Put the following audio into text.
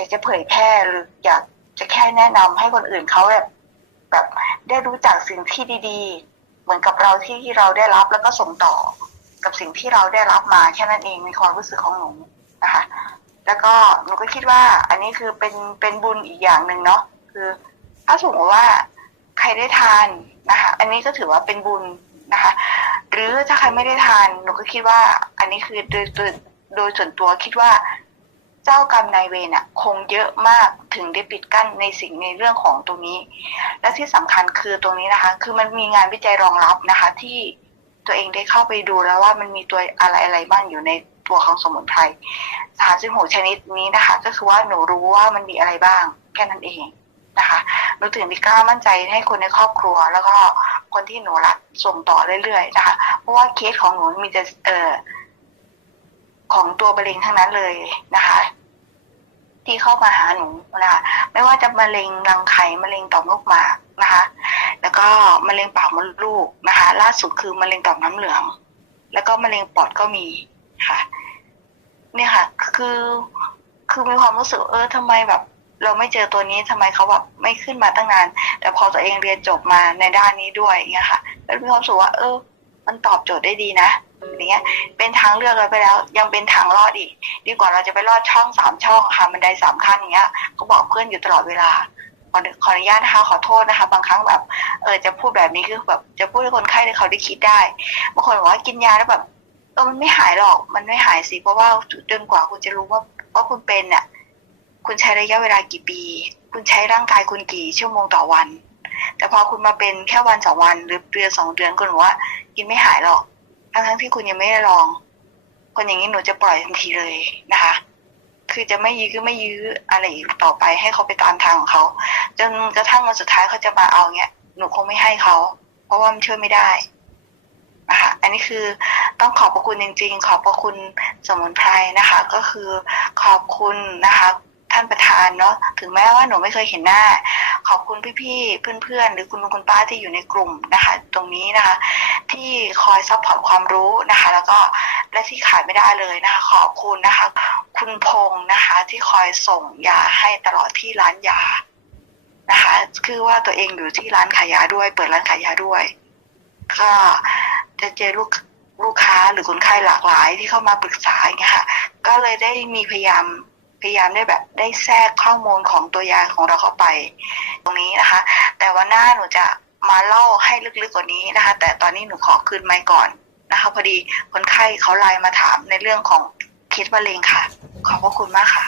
อยากจะเผยแพร่หรืออยากจะแค่แนะนำให้คนอื่นเขาแบบแบบได้รู้จักสิ่งที่ดีๆ เหมือนกับเราที่เราได้รับแล้วก็ส่งต่อกับสิ่งที่เราได้รับมาแค่นั้นเองในความรู้สึกของหนูนะคะแล้วก็หนูก็คิดว่า อันนี้คือเป็นเป็นบุญอีกอย่างหนึ่งเนาะคือ ถ้าสมมติว่าใครได้ทานนะคะ อันนี้ก็ถือว่าเป็นบุญนะคะ หรือถ้าใครไม่ได้ทานหนูก็คิดว่า อันนี้คือโดยโดยโดยส่วนตัวคิดว่า เจ้ากรรมนายเวรอะคงเยอะมากถึงได้ปิดกั้นในสิ่งในเรื่องของตรงนี้ และที่สำคัญคือตรงนี้นะคะ คือมันมีงานวิจัยรองรับนะคะ ที่ตัวเองได้เข้าไปดูแล้วว่ามันมีตัวอะไรอะไรบ้างอยู่ในตัวของสมุนไพรสารสิบหกชนิดนี้นะคะ ก็คือว่าหนูรู้ว่ามันมีอะไรบ้างแค่นั้นเองนะคะหนูถึงได้กล้ามั่นใจให้คนในครอบครัว แล้วก็คนที่หนูรักส่งต่อเรื่อยๆนะคะเพราะว่าเคสของหนูมีแต่เออ ของตัวมะเร็งทั้งนั้นเลยนะคะ ที่เข้ามาหาหนูนะคะไม่ว่าจะมะเร็งรังไข่มะเร็งต่อมลูกหมากนะคะ แล้วก็มะเร็งปากมดลูกนะคะ ล่าสุดคือมะเร็งต่อมน้ำเหลือง แล้วก็มะเร็งปอดก็มีค่ะ เนี่ยค่ะ คือคือมีความรู้สึกเออทำไมแบบ เราไม่เจอตัวนี้ทำไมเขาแบบไม่ขึ้นมาตั้งนาน แต่พอตัวเองเรียนจบมาในด้านนี้ด้วยอย่างเงี้ยค่ะ แล้วมีความรู้สึกว่า เออ มันตอบโจทย์ได้ดีนะ อย่างเงี้ย เป็นทางเลือกเราไปแล้ว ยังเป็นทางรอดอีก ดีกว่าเราจะไปรอดช่องสามช่องค่ะบันไดสามขั้นอย่างเงี้ยเขาบอกเพื่อนอยู่ตลอดเวลาขอขออนุญาตนะคะขอโทษนะคะ บางครั้งแบบเออจะพูดแบบนี้คือแบบจะพูดให้คนไข้ได้เขาได้คิดได้บางคนบอกว่ากินยาแล้วแบบเออมันไม่หายหรอก มันไม่หายสิเพราะว่าจนกว่าคุณจะรู้ว่าว่าคุณเป็นน่ะคุณใช้ระยะเวลากี่ปี คุณใช้ร่างกายคุณกี่ชั่วโมงต่อวัน แต่พอคุณมาเป็นแค่วันสองวันหรือเดือนสองเดือนคุณบอกว่า กินไม่หายหรอก ทั้งทั้งที่คุณยังไม่ได้ลอง คนอย่างนี้หนูจะปล่อยทันทีเลยนะคะ คือจะไม่ยื้อก็ไม่ยื้ออะไรอีกต่อไปให้เขาไปตามทางของเขา จนกระทั่งวันสุดท้ายเขาจะมาเอาเนี้ย หนูคงไม่ให้เขา เพราะว่ามันช่วยไม่ได้นะคะอันนี้คือต้องขอบพระคุณจริง ๆ ขอบพระคุณสมุนไพรนะคะ ก็คือขอบคุณนะคะ ท่านประธานเนาะถึงแม้ว่าหนูไม่เคยเห็นหน้า ขอบคุณพี่ๆเพื่อนๆ หรือคุณลุงคุณป้าที่อยู่ในกลุ่มนะคะ ตรงนี้นะคะ ที่คอยซัพพอร์ตความรู้นะคะ แล้วก็และที่ขาดไม่ได้เลยนะคะ ขอบคุณนะคะ คุณพงษ์นะคะ ที่คอยส่งยาให้ตลอดที่ร้านยานะคะ คือว่าตัวเองอยู่ที่ร้านขายยาด้วย เปิดร้านขายยาด้วย ก็จะเจอลูกลูกค้าหรือคนไข้หลากหลายที่เข้ามาปรึกษาอย่างเงี้ยค่ะ ก็เลยได้มีพยายามพยายามได้แบบได้แทรกข้อมูลของตัวยาของเราเข้าไป ตรงนี้นะคะ แต่วันหน้าหนูจะ มาเล่าให้ลึกๆกว่านี้นะคะ แต่ตอนนี้หนูขอคืนไมค์ก่อนนะคะ พอดีคนไข้เขาไลน์มาถามในเรื่องของเคสมะเร็งค่ะ ขอบพระคุณมากค่ะ